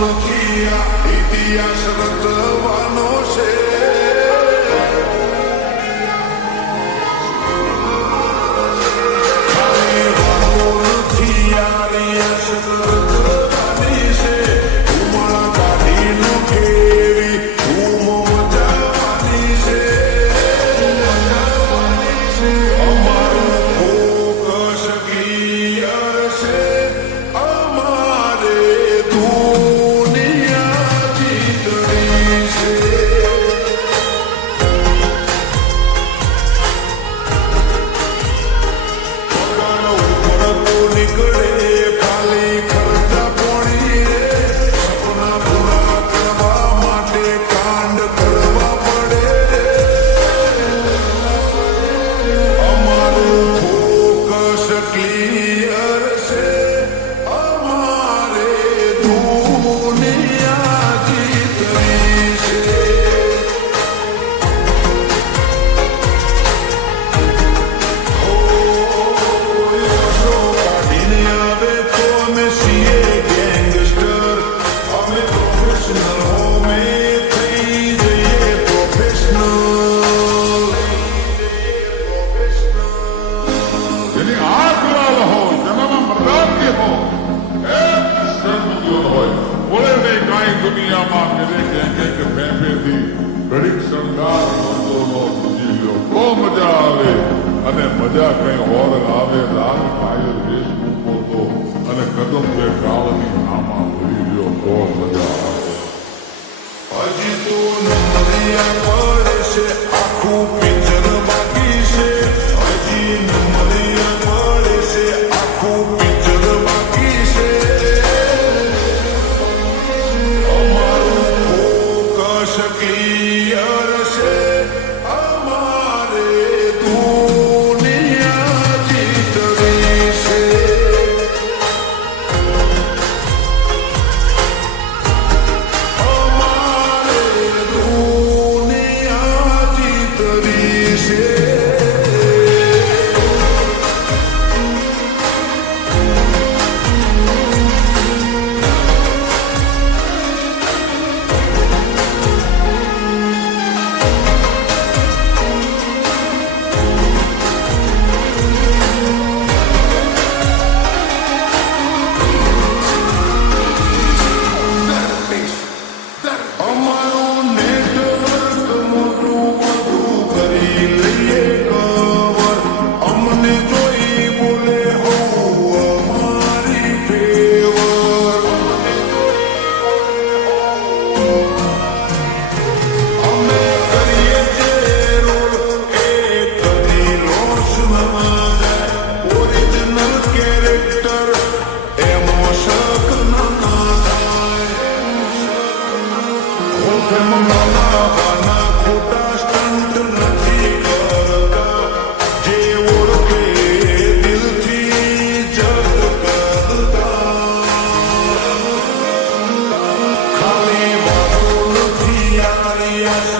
નથી આ ઇતિહાસ રચવાનો છે. ખાલી વાતો નથી યાર યશ રચવાની છે. ઉમળ કાઢીનો ખેવી ધૂમ મચાવવાની છે. અમારું ફોકસ ક્લિયર છે. અમારે દુનિયા જીતવી છે. પગાર ઉપર નીકળે ખાલી ખર્ચા પોણી રે. સપના પૂરા કરવા માટે કાંડ કરવા પડે રે. અમારું ફોકસ ક્લિયર છે. અમારે દુનિયા જીતવી છે. કાઢીને આવે તો અમે છીએ ગેંગસ્ટર. અમે પ્રોફેશનલ હોમે થઈ જઈએ પ્રોફેશનલ. જેની આંખ લાલ હો, જેનામાં મર્દાનગી હો, એ શર્મજોત હોય. બોલે નહીં કાંઈ દુનિયામાં મેરે કહેંગે કે ફેંફેથી ઘડીક શણગાર મંદોનો સમજી લ્યો તો મજા આવે. અને મજા કંઈ ઓર આવે લાલ પાયલ વેશ મૂકો તો અને કદમ બે કાળની આમાં ભરી લ્યો તો મજા આવે. હજી તો નમરિયા પડશે આખું પિક્ચર બાકી છે. હજી નમરિયા પડશે આખું પિક્ચર બાકી છે. અમારું ફોકસ ક્લિયર છે. અમારે દુનિયા જીતવી છે. અમારે દુનિયા જીતવી છે. અમારું નેટવર્ક મોટું બધું કરી લઈએ કવર. અમને જોઈ બોલે હોવ અમારી ફેવર. અમે કરીએ જે રોલ એ કદી લોસ ના જાય. ઓરિજિનલ કેરેક્ટર એમો શક ના થાય. નાના બાના ખોટા સ્ટન્ટ નથી કરતા. જે ઓળખે દિલથી જગ કરતા. ખાલી વાતો નથી યાર યશ